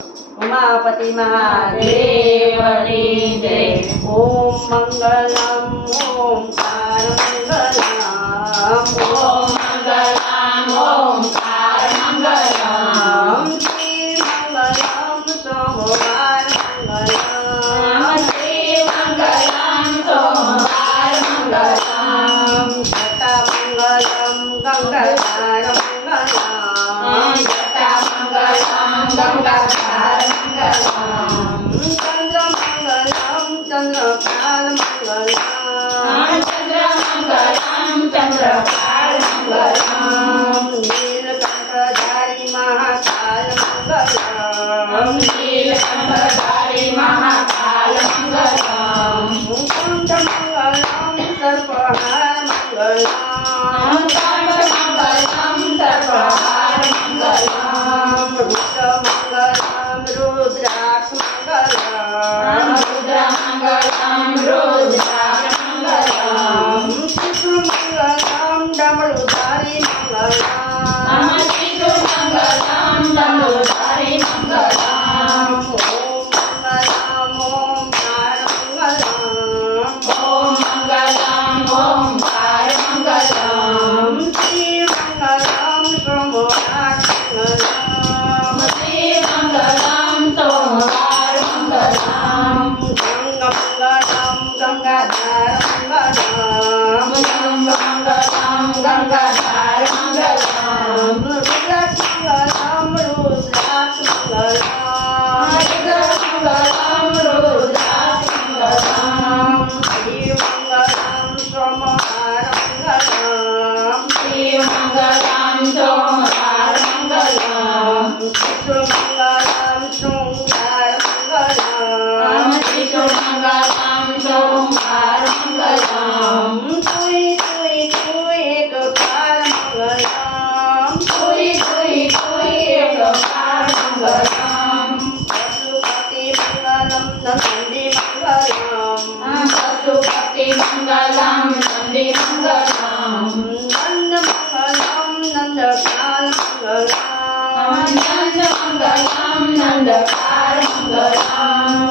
उमापति महादेव की जय। ओम मंगलम ओंकार मंगलम ओम मंगलम ओंकार मंगलम श्री मंगलम सोमवार मंगलम श्री मंगलम सोमवार मंगलम जटा मंगलम गंगाधार मंगलम जटा मंगलम गंगाधार चंद्रमंगलम चंद्रकाल मंगलम चंद्रमंगलम चंद्रकाल मंगलम नीलकंठधारी महाकाल मंगलम नीलकंठधारी महाकाल मंगलम कंठमंगलम सर्पहार मंगलम कंठमंगलम सर्पहार मंगलम रुद्रमंगलम रुद्राक्ष मंगलम रुद्रमंगलम रुद्राक्ष मंगलम शिशुमंगलम डमरुधारी मंगलम शिशुमंगलम डमरुधारी मंगलम ओम मंगलम ओंकार मंगलम ओम मंगलम ओंकार मंगलम श्री मंगलम सोमवार मंगलम श्री मंगलम सोमवार मंगलम गंगामंगलम गंगाधार मंगलम गंगामंगलम गंगाधार मंगलम रुद्रमंगलम रुद्राक्ष मंगलम रुद्रमंगलम रुद्राक्ष मंगलम श्री मंगलम सोमवार मंगलम श्री मंगलम सोमवार मंगलम शिशुमंगलम सोमवार मंगलम शिशुमंगलम सोमवार मंगलम तुई तुई तुई एक कार मंगलम तुई तुई तुई एक कार मंगलम पशुपति मंगलम नंदी मंगलम पशुपति मंगलम नंदी मंगलम नंद मंगलम नंदकाल मंगलम नंद मंगलम नंदकाल मंगलम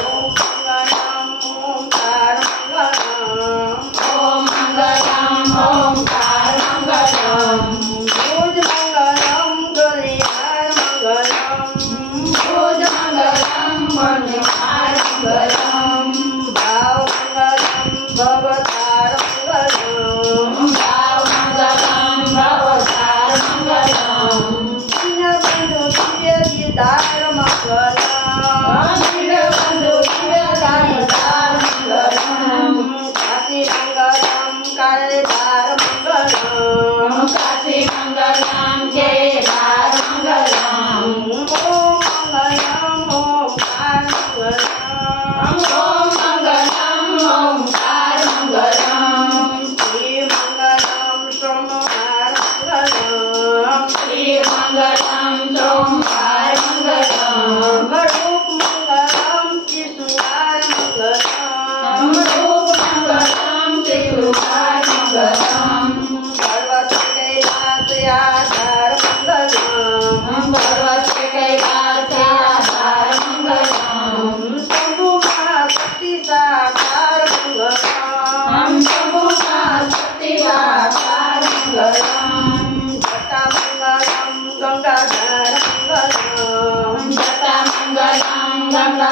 ओम मंगलम ओंकार मंगलम ओम मंगलम ओंकार मंगलम भुज मंगलम गलिहार मंगलम भुज मंगलम गलिहार मंगलम भाव मंगलम भवतार मंगलम भाव मंगलम भवतार मंगलम दीनबंधु दिव्यदार मंगलम दीनबंधु दिव्यदार मंगलम काशी मंगलम कायदार मंगलम काशी मंगलम केदार मंगलम ओम मंगलम ओंकार मंगलम ओम मंगलम ओंकार मंगलम श्री मंगलम सोमवार मंगलम श्री मंगलम सोमवार मंगलम रूप मंगलम शिशुवार मंगलम रूप मंगलम शिशुवार मंगलम पर्वत कैलास आधार मंगलम पर्वत कैलास आधार मंगलम शंभु महाशक्ति साकार मंगलम शंभु महाशक्ति साकार मंगलम जटा मंगलम गंगाधार मंगलम जटा मंगलम गंगा